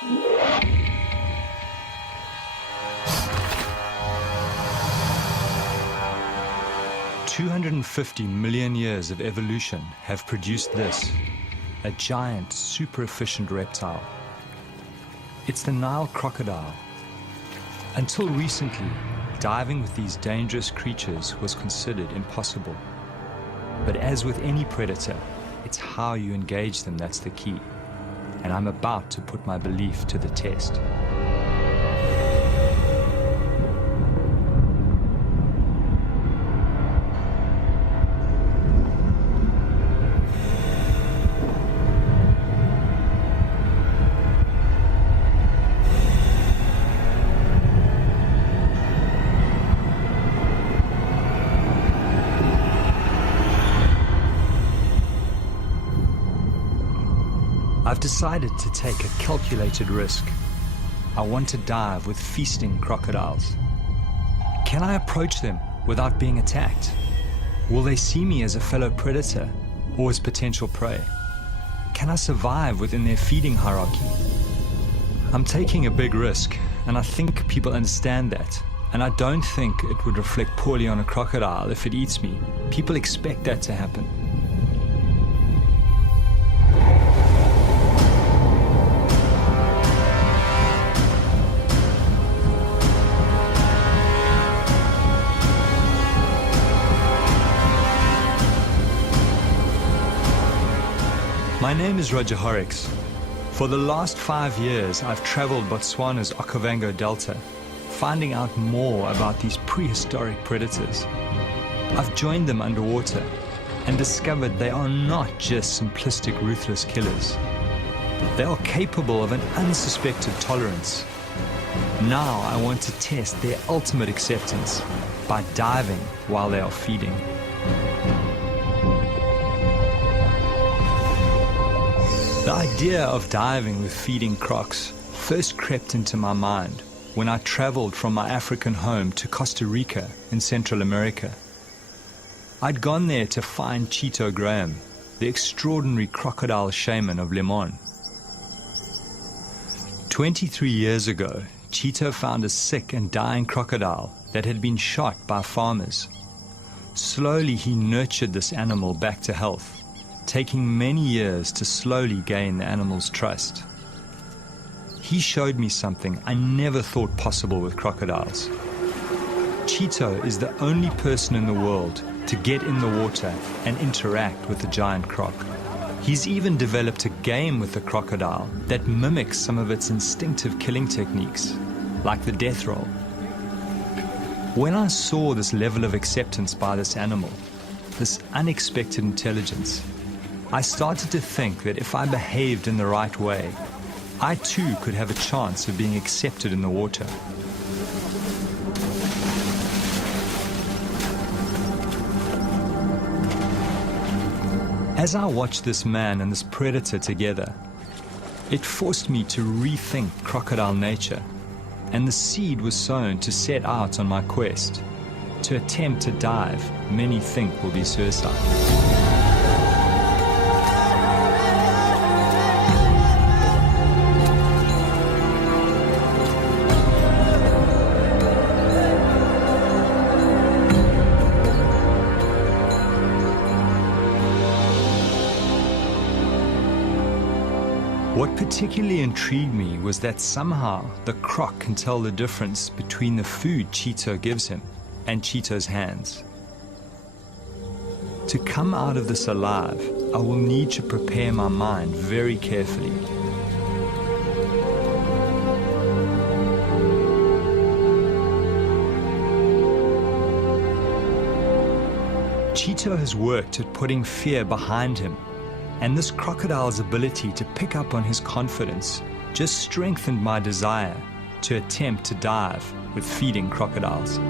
"250 million years of evolution have produced this, a giant, super efficient reptile. It's the Nile crocodile. Until recently, diving with these dangerous creatures was considered impossible. But as with any predator, it's how you engage them that's the key. And I'm about to put my belief to the test. I've decided to take a calculated risk. I want to dive with feasting crocodiles. Can I approach them without being attacked? Will they see me as a fellow predator or as potential prey? Can I survive within their feeding hierarchy? I'm taking a big risk, and I think people understand that. And I don't think it would reflect poorly on a crocodile if it eats me. People expect that to happen. My name is Roger Horrocks. For the last 5 years, I've traveled Botswana's Okavango Delta, finding out more about these prehistoric predators. I've joined them underwater and discovered they are not just simplistic, ruthless killers. They are capable of an unsuspected tolerance. Now I want to test their ultimate acceptance by diving while they are feeding. The idea of diving with feeding crocs first crept into my mind when I traveled from my African home to Costa Rica in Central America. I'd gone there to find Cheeto Graham, the extraordinary crocodile shaman of Limon. 23 years ago, Cheeto found a sick and dying crocodile that had been shot by farmers. Slowly he nurtured this animal back to health, taking many years to slowly gain the animal's trust. He showed me something I never thought possible with crocodiles. Cheeto is the only person in the world to get in the water and interact with the giant croc. He's even developed a game with the crocodile that mimics some of its instinctive killing techniques, like the death roll. When I saw this level of acceptance by this animal, this unexpected intelligence, I started to think that if I behaved in the right way, I too could have a chance of being accepted in the water. As I watched this man and this predator together, it forced me to rethink crocodile nature, and the seed was sown to set out on my quest. To attempt to dive, many think will be suicide. What particularly intrigued me was that somehow the croc can tell the difference between the food Cheeto gives him and Cheeto's hands. To come out of this alive, I will need to prepare my mind very carefully. Cheeto has worked at putting fear behind him, and this crocodile's ability to pick up on his confidence just strengthened my desire to attempt to dive with feeding crocodiles.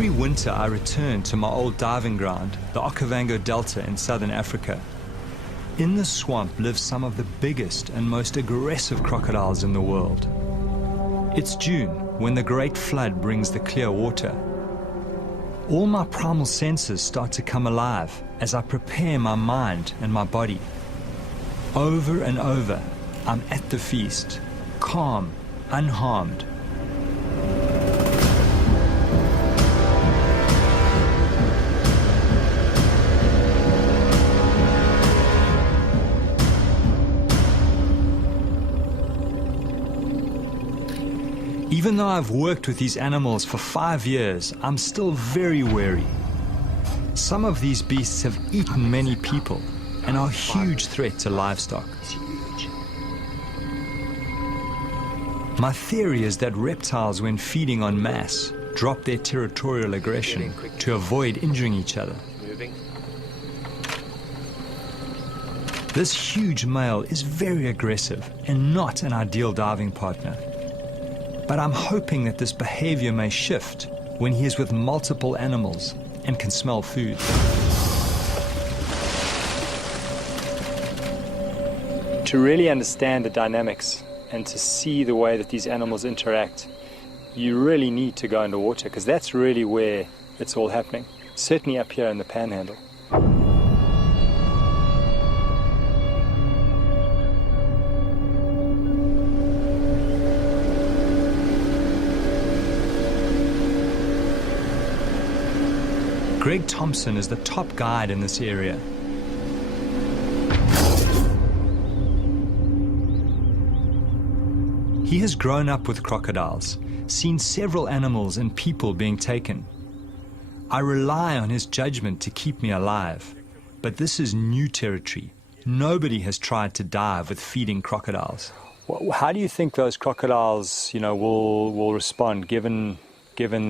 Every winter I return to my old diving ground, the Okavango Delta in southern Africa. In the swamp live some of the biggest and most aggressive crocodiles in the world. It's June, when the great flood brings the clear water. All my primal senses start to come alive as I prepare my mind and my body. Over and over, I'm at the feast, calm, unharmed. Even though I've worked with these animals for 5 years, I'm still very wary. Some of these beasts have eaten many people and are a huge threat to livestock. My theory is that reptiles, when feeding en masse, drop their territorial aggression to avoid injuring each other. This huge male is very aggressive and not an ideal diving partner. But I'm hoping that this behavior may shift when he is with multiple animals and can smell food. To really understand the dynamics and to see the way that these animals interact, you really need to go underwater, because that's really where it's all happening, certainly up here in the Panhandle. Greg Thompson is the top guide in this area. He has grown up with crocodiles, seen several animals and people being taken. I rely on his judgment to keep me alive, but this is new territory. Nobody has tried to dive with feeding crocodiles. How do you think those crocodiles, will respond given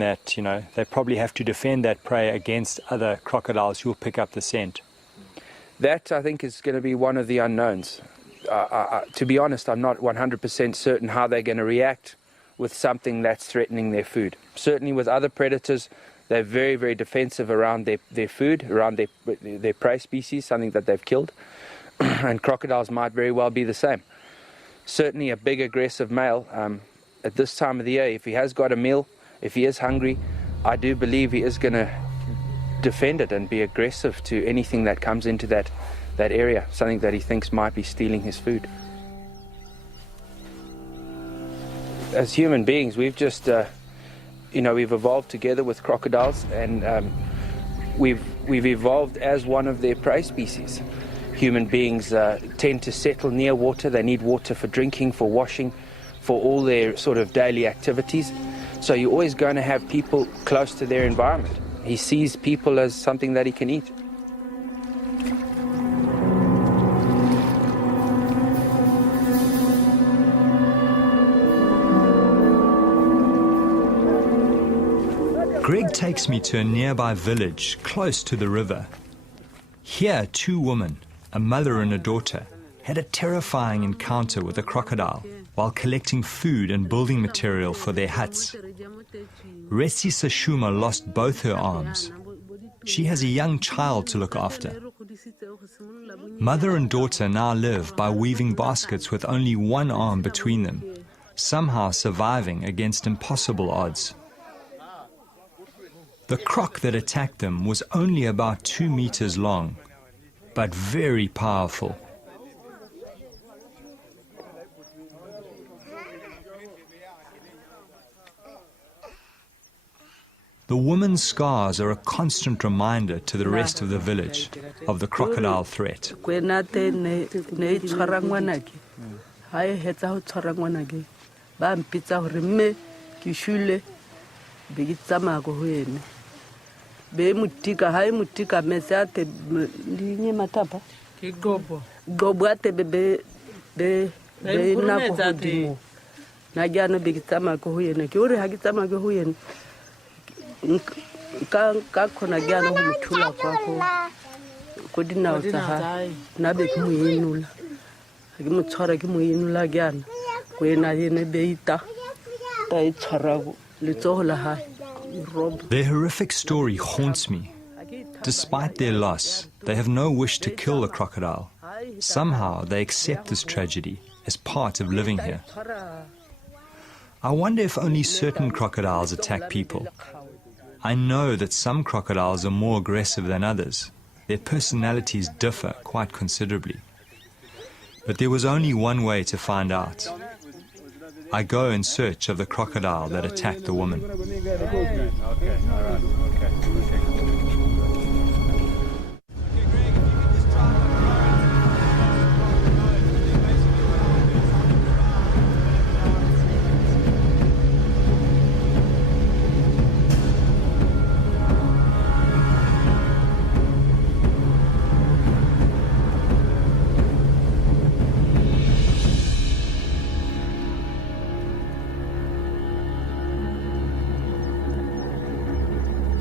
that, they probably have to defend that prey against other crocodiles who will pick up the scent? That, I think, is going to be one of the unknowns. To be honest, I'm not 100% certain how they're going to react with something that's threatening their food. Certainly with other predators, they're very, very defensive around their food, around their prey species, something that they've killed. And crocodiles might very well be the same. Certainly a big aggressive male, at this time of the year, if he has got a meal, if he is hungry, I do believe he is going to defend it and be aggressive to anything that comes into that area, something that he thinks might be stealing his food. As human beings, we've just, we've evolved together with crocodiles, and we've evolved as one of their prey species. Human beings tend to settle near water. They need water for drinking, for washing, for all their sort of daily activities. So you're always going to have people close to their environment. He sees people as something that he can eat. Greg takes me to a nearby village close to the river. Here, two women, a mother and a daughter, had a terrifying encounter with a crocodile while collecting food and building material for their huts. Resi Sashuma lost both her arms. She has a young child to look after. Mother and daughter now live by weaving baskets with only one arm between them, somehow surviving against impossible odds. The croc that attacked them was only about 2 meters long, but very powerful. The woman's scars are a constant reminder to the rest of the village of the crocodile threat. Their horrific story haunts me. Despite their loss, they have no wish to kill the crocodile. Somehow they accept this tragedy as part of living here. I wonder if only certain crocodiles attack people. I know that some crocodiles are more aggressive than others. Their personalities differ quite considerably. But there was only one way to find out. I go in search of the crocodile that attacked the woman.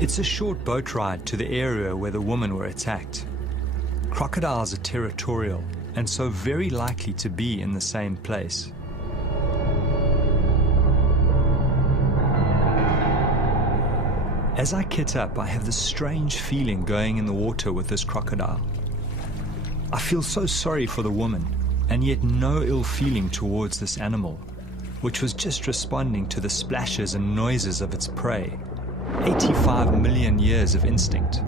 It's a short boat ride to the area where the women were attacked. Crocodiles are territorial and so very likely to be in the same place. As I kit up, I have this strange feeling going in the water with this crocodile. I feel so sorry for the woman, and yet no ill feeling towards this animal, which was just responding to the splashes and noises of its prey. 85 million years of instinct.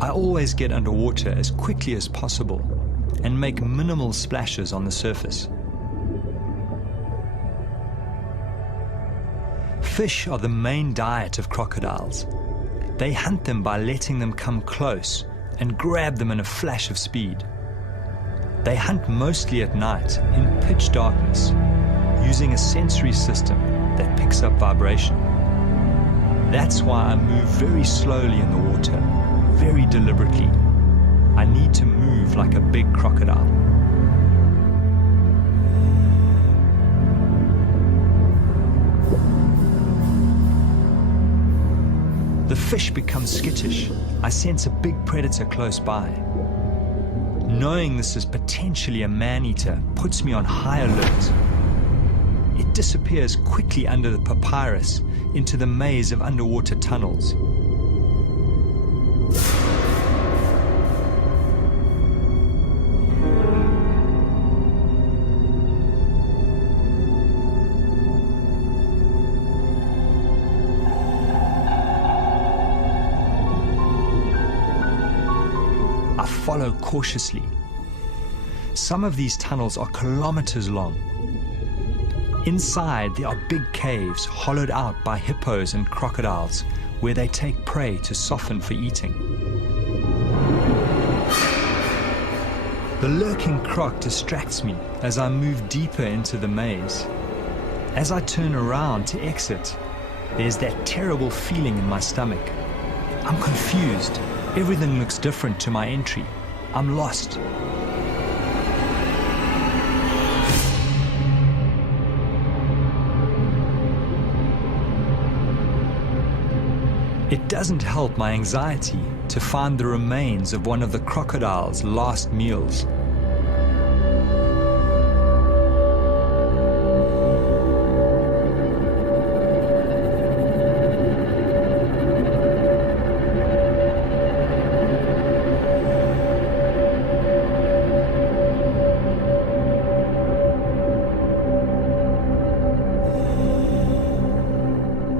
I always get underwater as quickly as possible and make minimal splashes on the surface. Fish are the main diet of crocodiles. They hunt them by letting them come close and grab them in a flash of speed. They hunt mostly at night in pitch darkness, using a sensory system that picks up vibration. That's why I move very slowly in the water, very deliberately. I need to move like a big crocodile. The fish become skittish. I sense a big predator close by. Knowing this is potentially a man-eater puts me on high alert. It disappears quickly under the papyrus into the maze of underwater tunnels. I follow cautiously. Some of these tunnels are kilometers long. Inside, there are big caves hollowed out by hippos and crocodiles where they take prey to soften for eating. The lurking croc distracts me as I move deeper into the maze. As I turn around to exit, there's that terrible feeling in my stomach. I'm confused. Everything looks different to my entry. I'm lost. It doesn't help my anxiety to find the remains of one of the crocodile's last meals.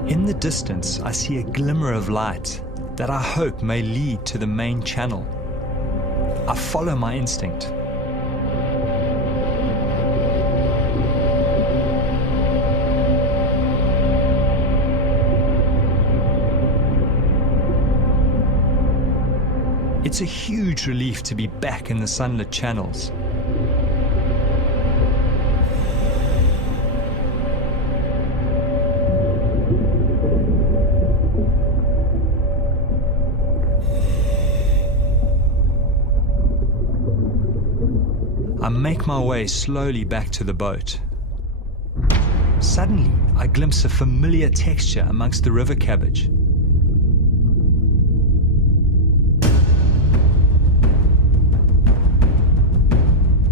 In the distance, I see a glimmer of light that I hope may lead to the main channel. I follow my instinct. It's a huge relief to be back in the sunlit channels. I make my way slowly back to the boat. Suddenly, I glimpse a familiar texture amongst the river cabbage.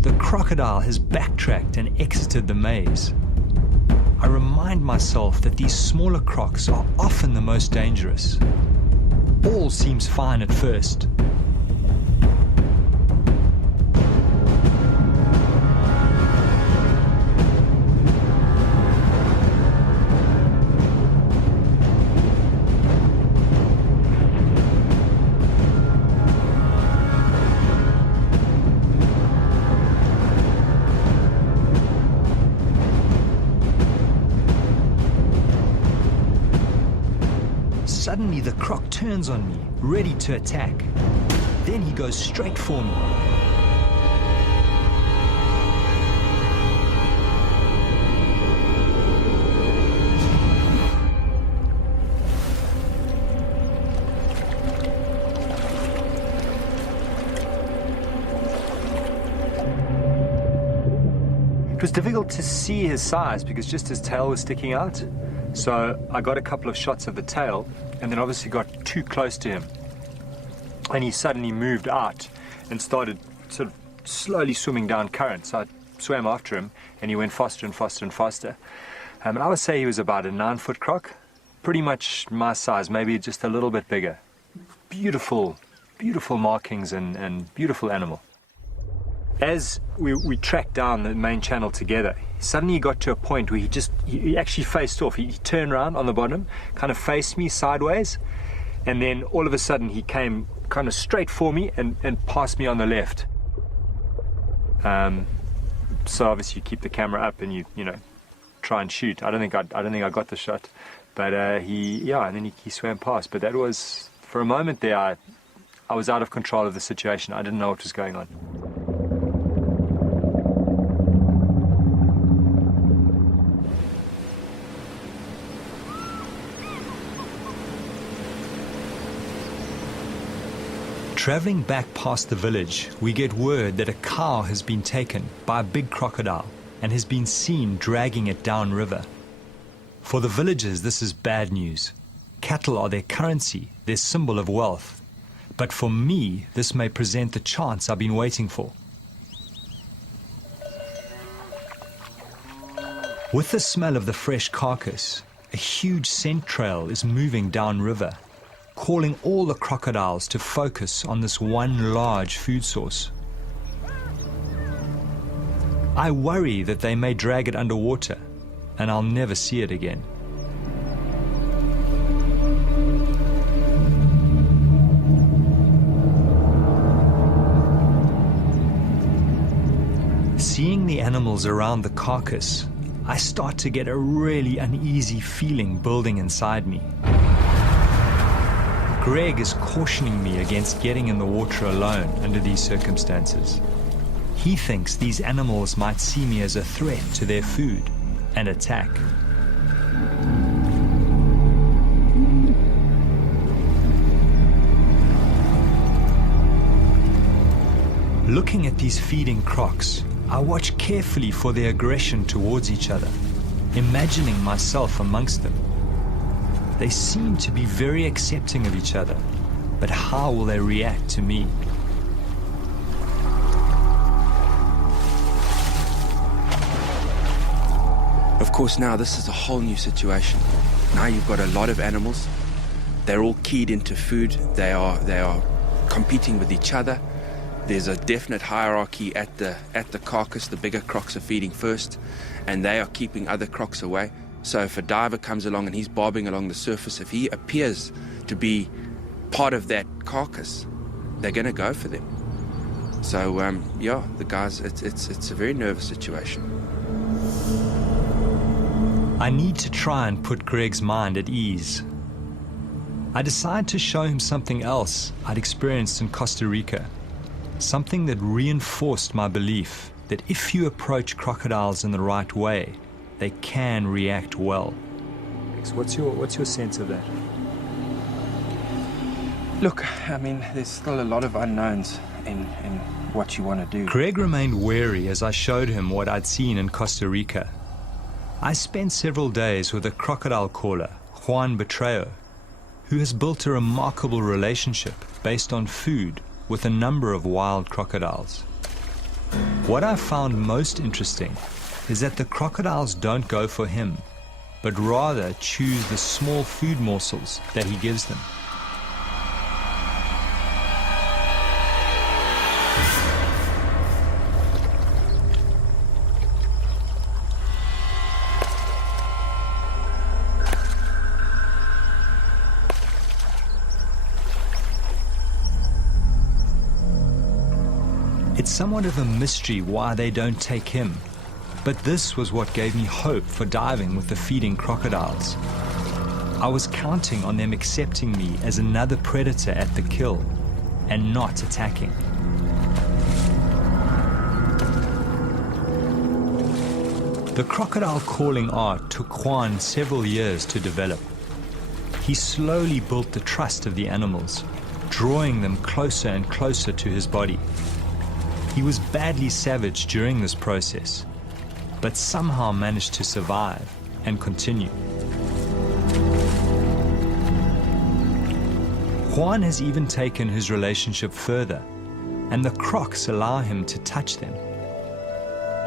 The crocodile has backtracked and exited the maze. I remind remind myself that these smaller crocs are often the most dangerous. All seems fine at first. Suddenly the croc turns on me, ready to attack. Then he goes straight for me. It was difficult to see his size because just his tail was sticking out. So I got a couple of shots of the tail and then obviously got too close to him. And he suddenly moved out and started sort of slowly swimming down current. So I swam after him and he went faster and faster and faster. And I would say he was about a 9-foot croc, pretty much my size, maybe just a little bit bigger. Beautiful, beautiful markings and beautiful animal. As we tracked down the main channel together, suddenly he got to a point where he actually faced off. He turned around on the bottom, kind of faced me sideways, and then all of a sudden he came kind of straight for me and passed me on the left. So obviously you keep the camera up and you try and shoot. I don't think I got the shot, but and then he swam past. But that was, for a moment there, I was out of control of the situation. I didn't know what was going on. Traveling back past the village, we get word that a cow has been taken by a big crocodile and has been seen dragging it downriver. For the villagers, this is bad news. Cattle are their currency, their symbol of wealth. But for me, this may present the chance I've been waiting for. With the smell of the fresh carcass, a huge scent trail is moving downriver, calling all the crocodiles to focus on this one large food source. I worry that they may drag it underwater, and I'll never see it again. Seeing the animals around the carcass, I start to get a really uneasy feeling building inside me. Greg is cautioning me against getting in the water alone under these circumstances. He thinks these animals might see me as a threat to their food and attack. Looking at these feeding crocs, I watch carefully for their aggression towards each other, imagining myself amongst them. They seem to be very accepting of each other, but how will they react to me? Of course, now this is a whole new situation. Now you've got a lot of animals. They're all keyed into food. They are competing with each other. There's a definite hierarchy at the carcass. The bigger crocs are feeding first, and they are keeping other crocs away. So if a diver comes along and he's bobbing along the surface, if he appears to be part of that carcass, they're going to go for them. So the guys, it's a very nervous situation. I need to try and put Greg's mind at ease. I decide to show him something else I'd experienced in Costa Rica, something that reinforced my belief that if you approach crocodiles in the right way, they can react well. What's your sense of that? Look, I mean, there's still a lot of unknowns in what you want to do. Greg remained wary as I showed him what I'd seen in Costa Rica. I spent several days with a crocodile caller, Juan Betreo, who has built a remarkable relationship based on food with a number of wild crocodiles. What I found most interesting is that the crocodiles don't go for him. but rather chews the small food morsels that he gives them. It's somewhat of a mystery why they don't take him, but this was what gave me hope for diving with the feeding crocodiles. I was counting on them accepting me as another predator at the kill and not attacking. The crocodile calling art took Juan several years to develop. He slowly built the trust of the animals, drawing them closer and closer to his body. He was badly savaged during this process, but somehow managed to survive and continue. Juan has even taken his relationship further, and the crocs allow him to touch them.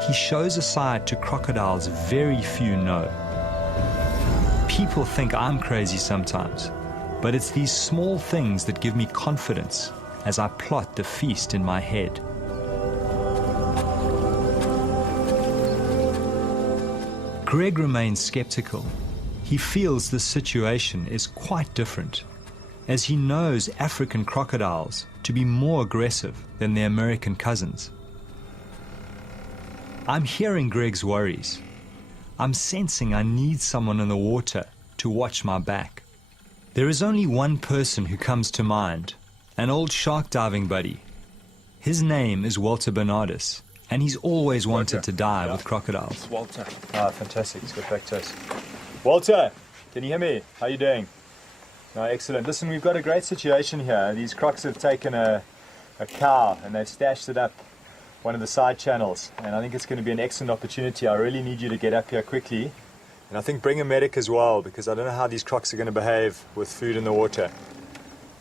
He shows a side to crocodiles very few know. People think I'm crazy sometimes, but it's these small things that give me confidence as I plot the feast in my head. Greg remains skeptical. He feels the situation is quite different, as he knows African crocodiles to be more aggressive than their American cousins. I'm hearing Greg's worries. I'm sensing I need someone in the water to watch my back. There is only one person who comes to mind, an old shark diving buddy. His name is Walter Bernardus, and he's always wanted to dive with crocodiles. It's Walter. Ah, fantastic. Let's get back to us. Walter, can you hear me? How are you doing? No, excellent. Listen, we've got a great situation here. These crocs have taken a cow and they've stashed it up one of the side channels, and I think it's going to be an excellent opportunity. I really need you to get up here quickly, and I think bring a medic as well, because I don't know how these crocs are going to behave with food in the water.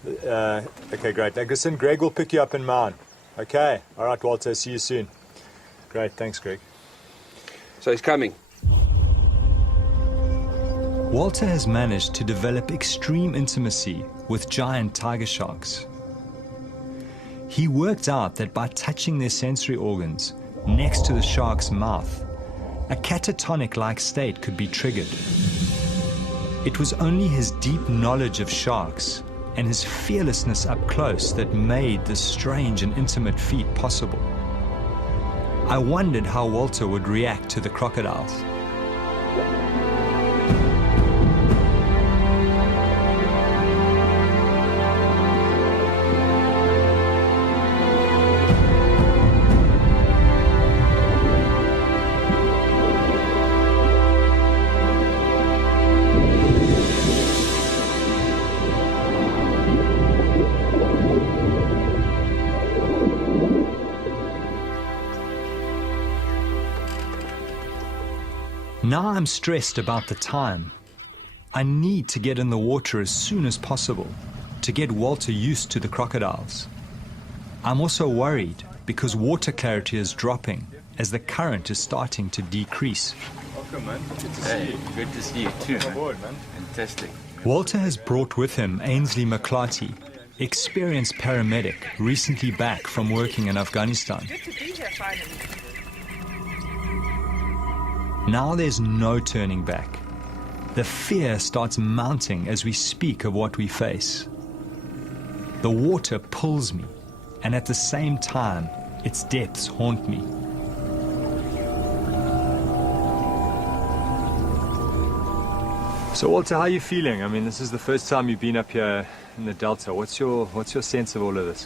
Okay, great. Now, listen, Greg will pick you up in mine. Okay. All right, Walter. See you soon. Great, thanks, Greg. So he's coming. Walter has managed to develop extreme intimacy with giant tiger sharks. He worked out that by touching their sensory organs next to the shark's mouth, a catatonic-like state could be triggered. It was only his deep knowledge of sharks and his fearlessness up close that made this strange and intimate feat possible. I wondered how Walter would react to the crocodiles. Now I'm stressed about the time. I need to get in the water as soon as possible to get Walter used to the crocodiles. I'm also worried because water clarity is dropping as the current is starting to decrease. Welcome, man. Good to see you. Good to see you too. Come aboard, man. Fantastic. Walter has brought with him Ainsley McClarty, experienced paramedic, recently back from working in Afghanistan. Good to be here finally. Now there's no turning back. The fear starts mounting as we speak of what we face. The water pulls me, and at the same time, its depths haunt me. So Walter, how are you feeling? I mean, this is the first time you've been up here in the Delta. What's your sense of all of this?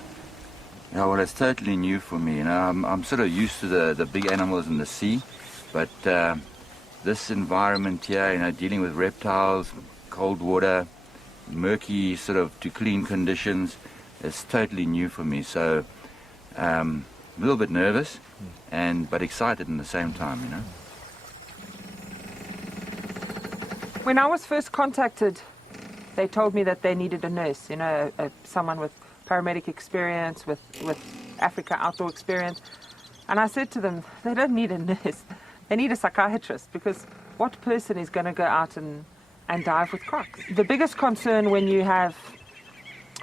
Yeah, well, it's totally new for me. You know, I'm sort of used to the big animals in the sea, but this environment here, you know, dealing with reptiles, cold water, murky sort of to clean conditions, is totally new for me. So a little bit nervous, but excited in the same time, you know. When I was first contacted, they told me that they needed a nurse, you know, someone with paramedic experience, with Africa outdoor experience. And I said to them, they don't need a nurse. They need a psychiatrist, because what person is going to go out and dive with crocs? The biggest concern when you have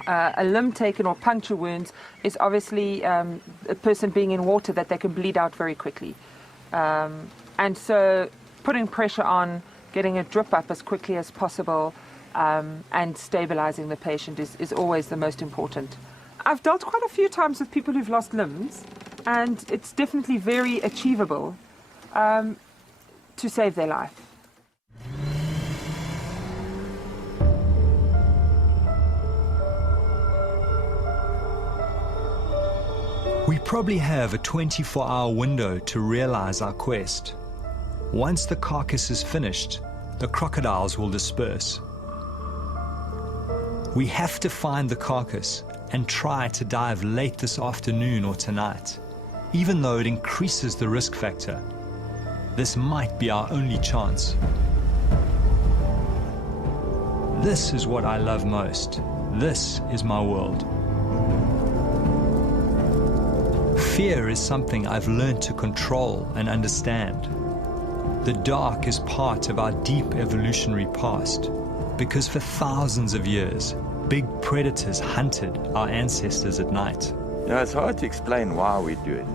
a limb taken or puncture wounds is obviously a person being in water, that they can bleed out very quickly. And so putting pressure on, getting a drip up as quickly as possible, and stabilizing the patient is always the most important. I've dealt quite a few times with people who've lost limbs, and it's definitely very achievable to save their life. We probably have a 24-hour window to realize our quest. Once the carcass is finished, the crocodiles will disperse. We have to find the carcass and try to dive late this afternoon or tonight, even though it increases the risk factor. This might be our only chance. This is what I love most. This is my world. Fear is something I've learned to control and understand. The dark is part of our deep evolutionary past, because for thousands of years, big predators hunted our ancestors at night. You know, it's hard to explain why we do it.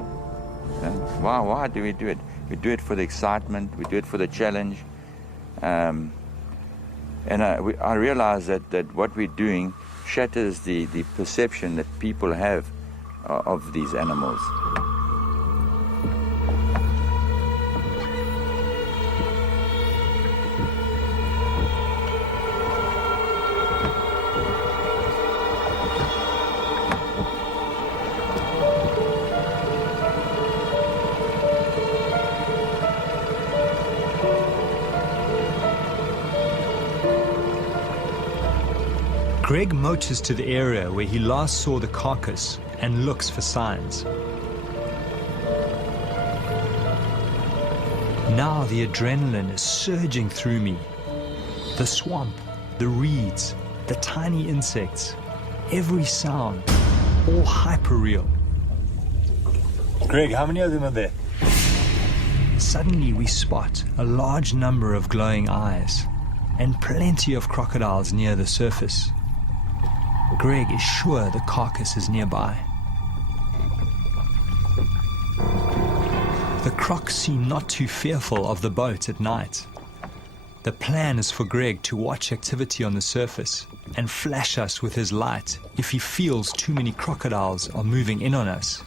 Why do we do it? We do it for the excitement, we do it for the challenge. And I realize that what we're doing shatters the perception that people have of these animals. Greg motors to the area where he last saw the carcass and looks for signs. Now the adrenaline is surging through me. The swamp, the reeds, the tiny insects, every sound, all hyper-real. Greg, how many of them are there? Suddenly we spot a large number of glowing eyes and plenty of crocodiles near the surface. Greg is sure the carcass is nearby. The crocs seem not too fearful of the boat at night. The plan is for Greg to watch activity on the surface and flash us with his light if he feels too many crocodiles are moving in on us.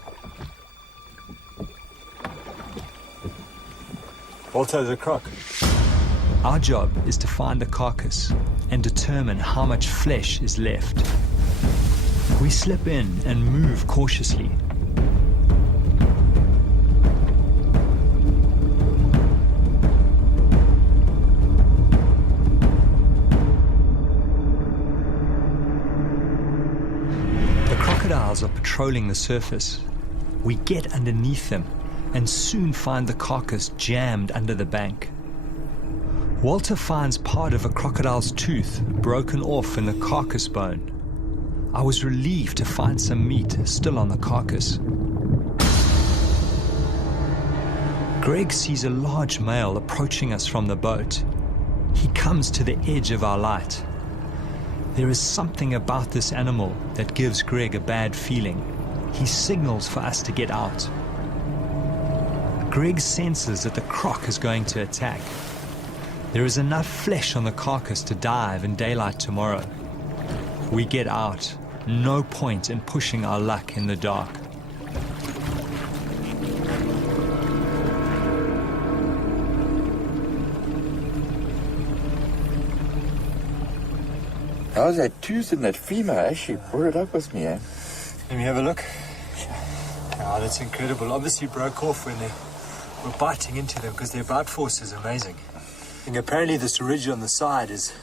Walter, the croc. Our job is to find the carcass and determine how much flesh is left. We slip in and move cautiously. The crocodiles are patrolling the surface. We get underneath them and soon find the carcass jammed under the bank. Walter finds part of a crocodile's tooth broken off in the carcass bone. I was relieved to find some meat still on the carcass. Greg sees a large male approaching us from the boat. He comes to the edge of our light. There is something about this animal that gives Greg a bad feeling. He signals for us to get out. Greg senses that the croc is going to attack. There is enough flesh on the carcass to dive in daylight tomorrow. We get out. No point in pushing our luck in the dark. How's that tooth in that femur? Actually brought it up with me, eh? Let me have a look. Oh, that's incredible. Obviously broke off when they were biting into them, because their bite force is amazing. And apparently this ridge on the side is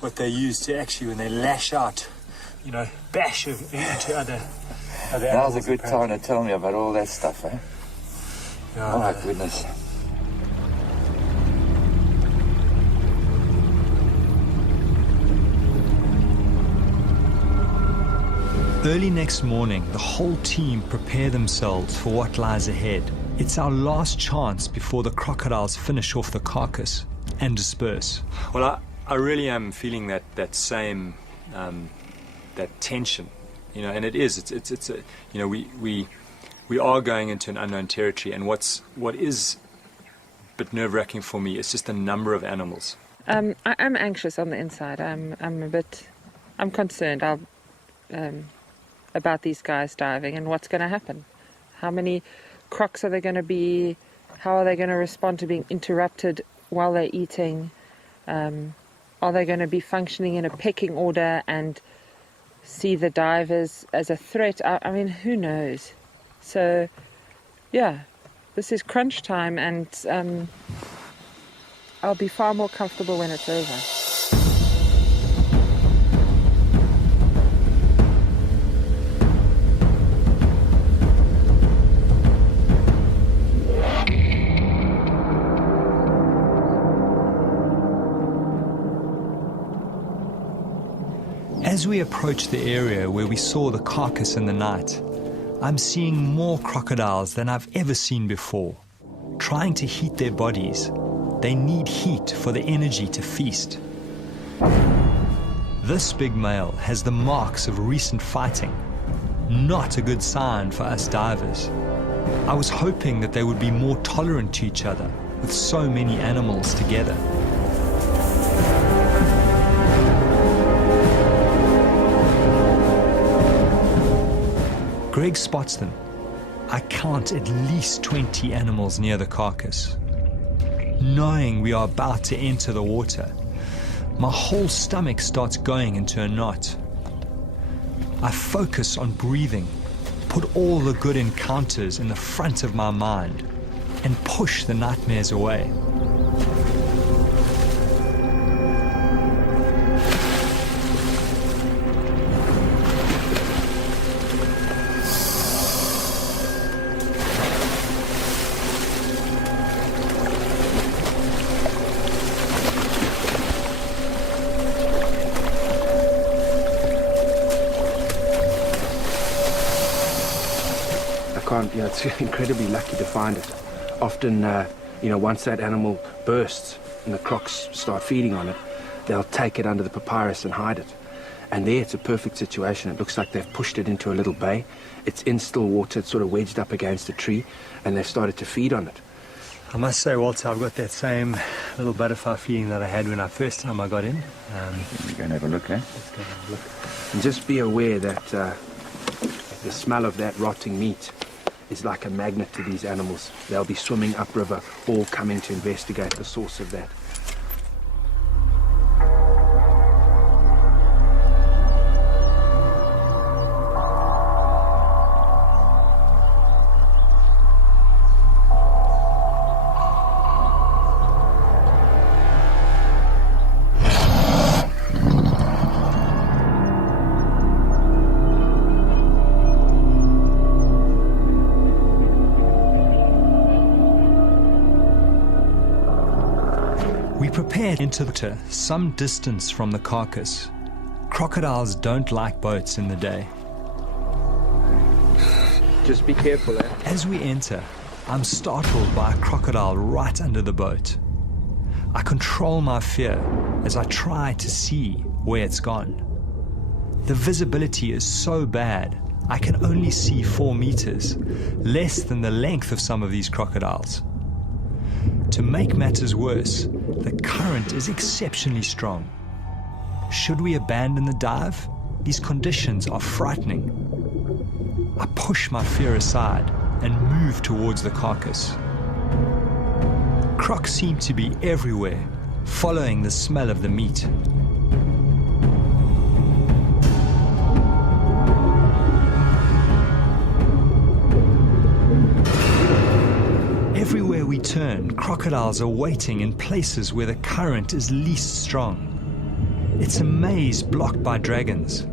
what they use to actually, when they lash out, you know, bash into other Now's animals. a good time to tell me about all that stuff, eh? Yeah, Oh my goodness. Early next morning, the whole team prepare themselves for what lies ahead. It's our last chance before the crocodiles finish off the carcass and disperse. Well, I really am feeling that same that tension, and it is. It's a, we are going into an unknown territory, and what is a bit nerve-wracking for me is just the number of animals. I'm anxious on the inside. I'm concerned about these guys diving and what's going to happen. How many crocs are there going to be? How are they going to respond to being interrupted while they're eating? Are they going to be functioning in a pecking order and see the divers as a threat? I mean, who knows? So, yeah, this is crunch time, and I'll be far more comfortable when it's over. As we approach the area where we saw the carcass in the night, I'm seeing more crocodiles than I've ever seen before. Trying to heat their bodies, they need heat for the energy to feast. This big male has the marks of recent fighting. Not a good sign for us divers. I was hoping that they would be more tolerant to each other with so many animals together. Greg spots them. I count at least 20 animals near the carcass. Knowing we are about to enter the water, my whole stomach starts going into a knot. I focus on breathing, put all the good encounters in the front of my mind, and push the nightmares away. It's incredibly lucky to find it. Often, once that animal bursts and the crocs start feeding on it, they'll take it under the papyrus and hide it. And there it's a perfect situation. It looks like they've pushed it into a little bay. It's in still water, it's sort of wedged up against a tree, and they've started to feed on it. I must say, Walter, I've got that same little butterfly feeling that I had when first time I got in. We're going to have a look, eh? Let's go have a look. And just be aware that the smell of that rotting meat is like a magnet to these animals. They'll be swimming upriver, all coming to investigate the source of that. Prepared into the water some distance from the carcass. Crocodiles don't like boats in the day. Just be careful, eh? As we enter, I'm startled by a crocodile right under the boat. I control my fear as I try to see where it's gone. The visibility is so bad, I can only see 4 meters, less than the length of some of these crocodiles. To make matters worse, the current is exceptionally strong. Should we abandon the dive? These conditions are frightening. I push my fear aside and move towards the carcass. Crocs seem to be everywhere, following the smell of the meat. Everywhere we turn, crocodiles are waiting in places where the current is least strong. It's a maze blocked by dragons.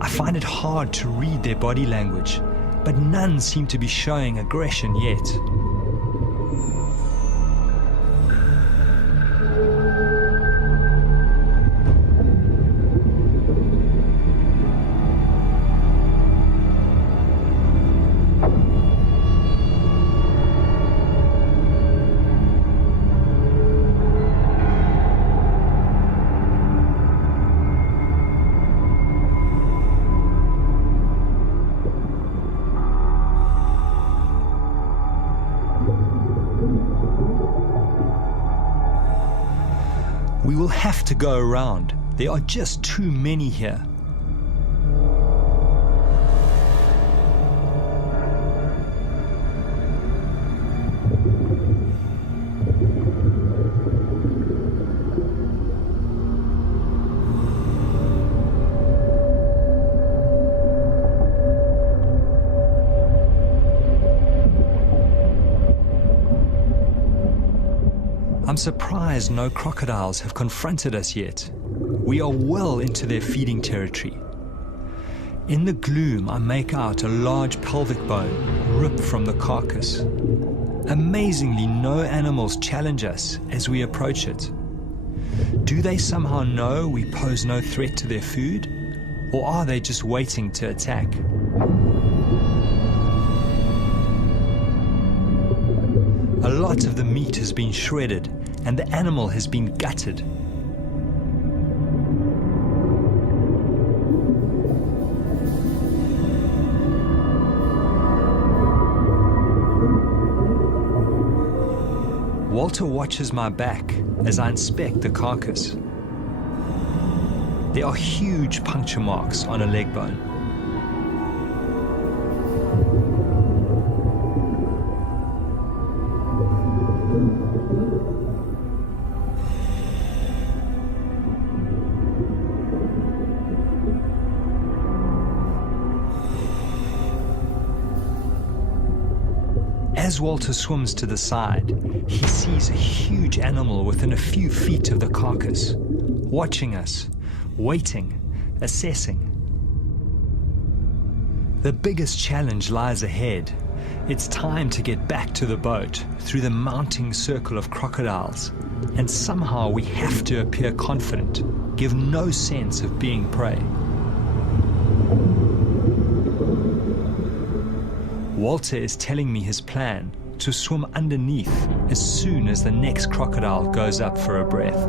I find it hard to read their body language, but none seem to be showing aggression yet. We will have to go around. There are just too many here. I'm surprised no crocodiles have confronted us yet. We are well into their feeding territory. In the gloom, I make out a large pelvic bone ripped from the carcass. Amazingly, no animals challenge us as we approach it. Do they somehow know we pose no threat to their food? Or are they just waiting to attack? A lot of the meat has been shredded and the animal has been gutted. Walter watches my back as I inspect the carcass. There are huge puncture marks on a leg bone. As Walter swims to the side, he sees a huge animal within a few feet of the carcass, watching us, waiting, assessing. The biggest challenge lies ahead. It's time to get back to the boat through the mounting circle of crocodiles, and somehow we have to appear confident, give no sense of being prey. Walter is telling me his plan to swim underneath as soon as the next crocodile goes up for a breath.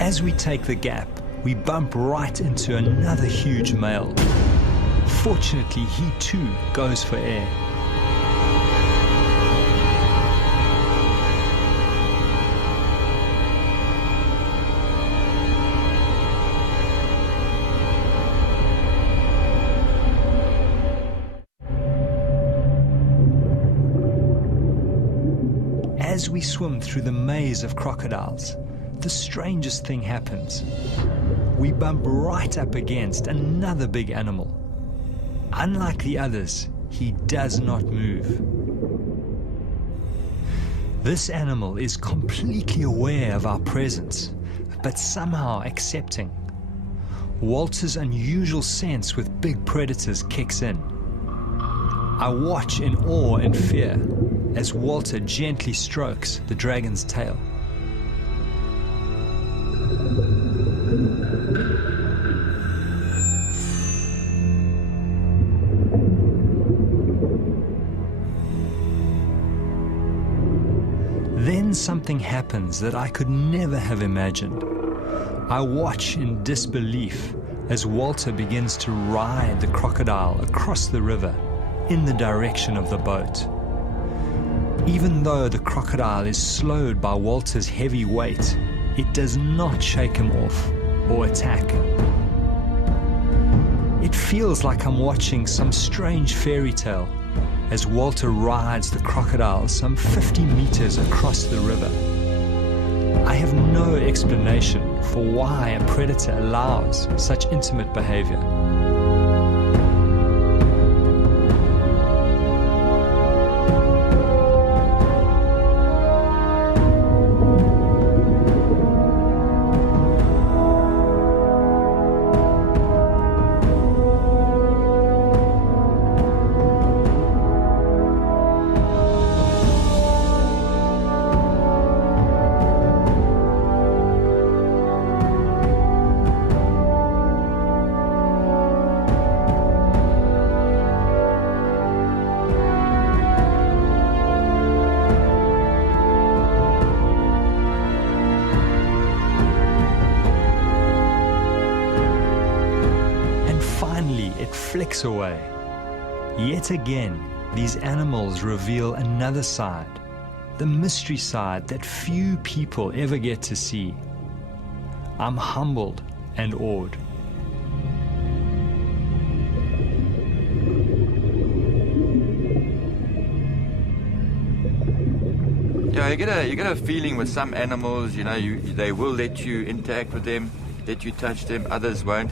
As we take the gap, we bump right into another huge male. Fortunately, he too goes for air. As we swim through the maze of crocodiles, the strangest thing happens. We bump right up against another big animal. Unlike the others, he does not move. This animal is completely aware of our presence, but somehow accepting. Walter's unusual sense with big predators kicks in. I watch in awe and fear as Walter gently strokes the dragon's tail. Then something happens that I could never have imagined. I watch in disbelief as Walter begins to ride the crocodile across the river in the direction of the boat. Even though the crocodile is slowed by Walter's heavy weight, it does not shake him off or attack. It feels like I'm watching some strange fairy tale as Walter rides the crocodile some 50 meters across the river. I have no explanation for why a predator allows such intimate behavior. snake flicks away. Yet again, these animals reveal another side, the mystery side that few people ever get to see. I'm humbled and awed. Yeah, you get a feeling with some animals, you know, they will let you interact with them, let you touch them, others won't.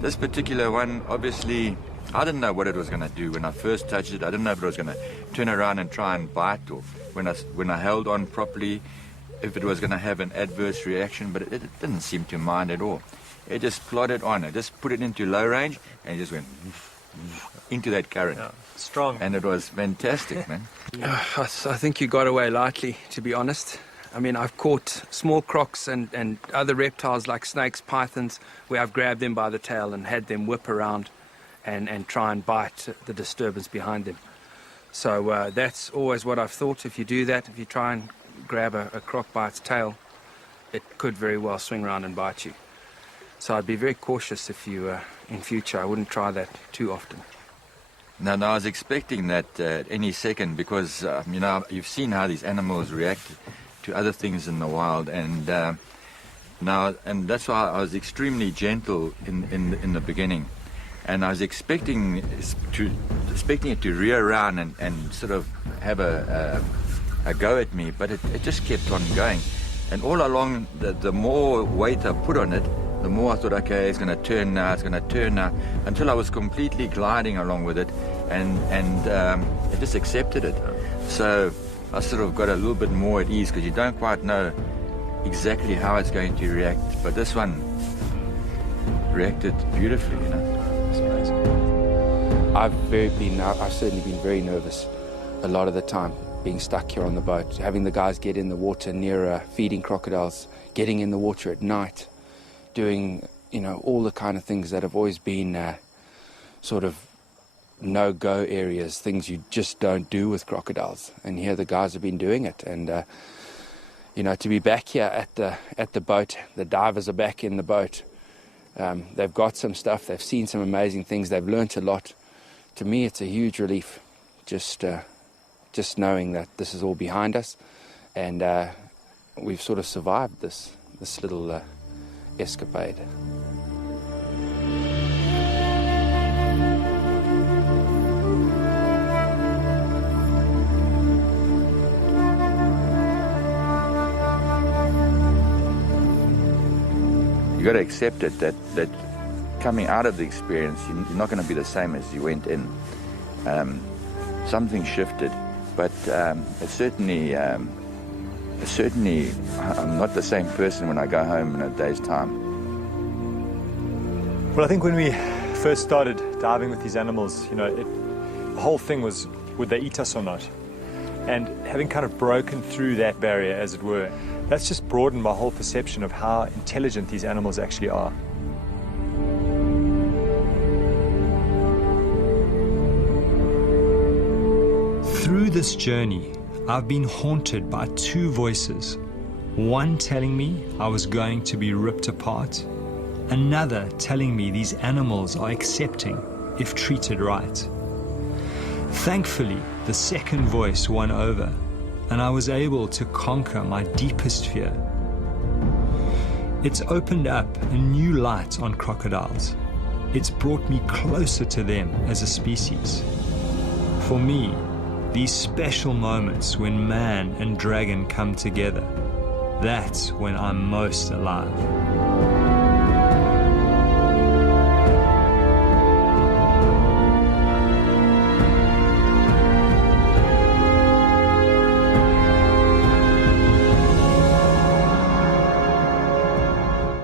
This particular one, obviously, I didn't know what it was going to do. When I first touched it, I didn't know if it was going to turn around and try and bite, or when I held on properly, if it was going to have an adverse reaction, but it didn't seem to mind at all. It just plodded on. It just put it into low range and it just went into that current. Yeah, strong. And it was fantastic, man. I think you got away lightly, to be honest. I mean, I've caught small crocs and other reptiles like snakes, pythons, where I've grabbed them by the tail and had them whip around and try and bite the disturbance behind them. So that's always what I've thought. If you do that, if you try and grab a croc by its tail, it could very well swing around and bite you. So I'd be very cautious if you, in future, I wouldn't try that too often. No, I was expecting that any second because, you know, you've seen how these animals react to other things in the wild, and that's why I was extremely gentle in the beginning, and I was expecting it to rear around and sort of have a go at me, but it just kept on going, and all along the more weight I put on it, the more I thought, okay, it's going to turn now, until I was completely gliding along with it, and it just accepted it. So I sort of got a little bit more at ease because you don't quite know exactly how it's going to react. But this one reacted beautifully, you know. It's amazing. I've certainly been very nervous a lot of the time, being stuck here on the boat, having the guys get in the water near feeding crocodiles, getting in the water at night, doing, you know, all the kind of things that have always been sort of no-go areas, things you just don't do with crocodiles. And here the guys have been doing it. And, you know, to be back here at the boat, the divers are back in the boat. They've got some stuff. They've seen some amazing things. They've learnt a lot. To me, it's a huge relief just knowing that this is all behind us. And we've sort of survived this little escapade. You got to accept it that coming out of the experience, you're not going to be the same as you went in. Something shifted, but it certainly I'm not the same person when I go home in a day's time. Well, I think when we first started diving with these animals, you know, the whole thing was, would they eat us or not? And having kind of broken through that barrier, as it were, that's just broadened my whole perception of how intelligent these animals actually are. Through this journey, I've been haunted by two voices. One telling me I was going to be ripped apart, another telling me these animals are accepting if treated right. Thankfully, the second voice won over, and I was able to conquer my deepest fear. It's opened up a new light on crocodiles. It's brought me closer to them as a species. For me, these special moments when man and dragon come together, that's when I'm most alive.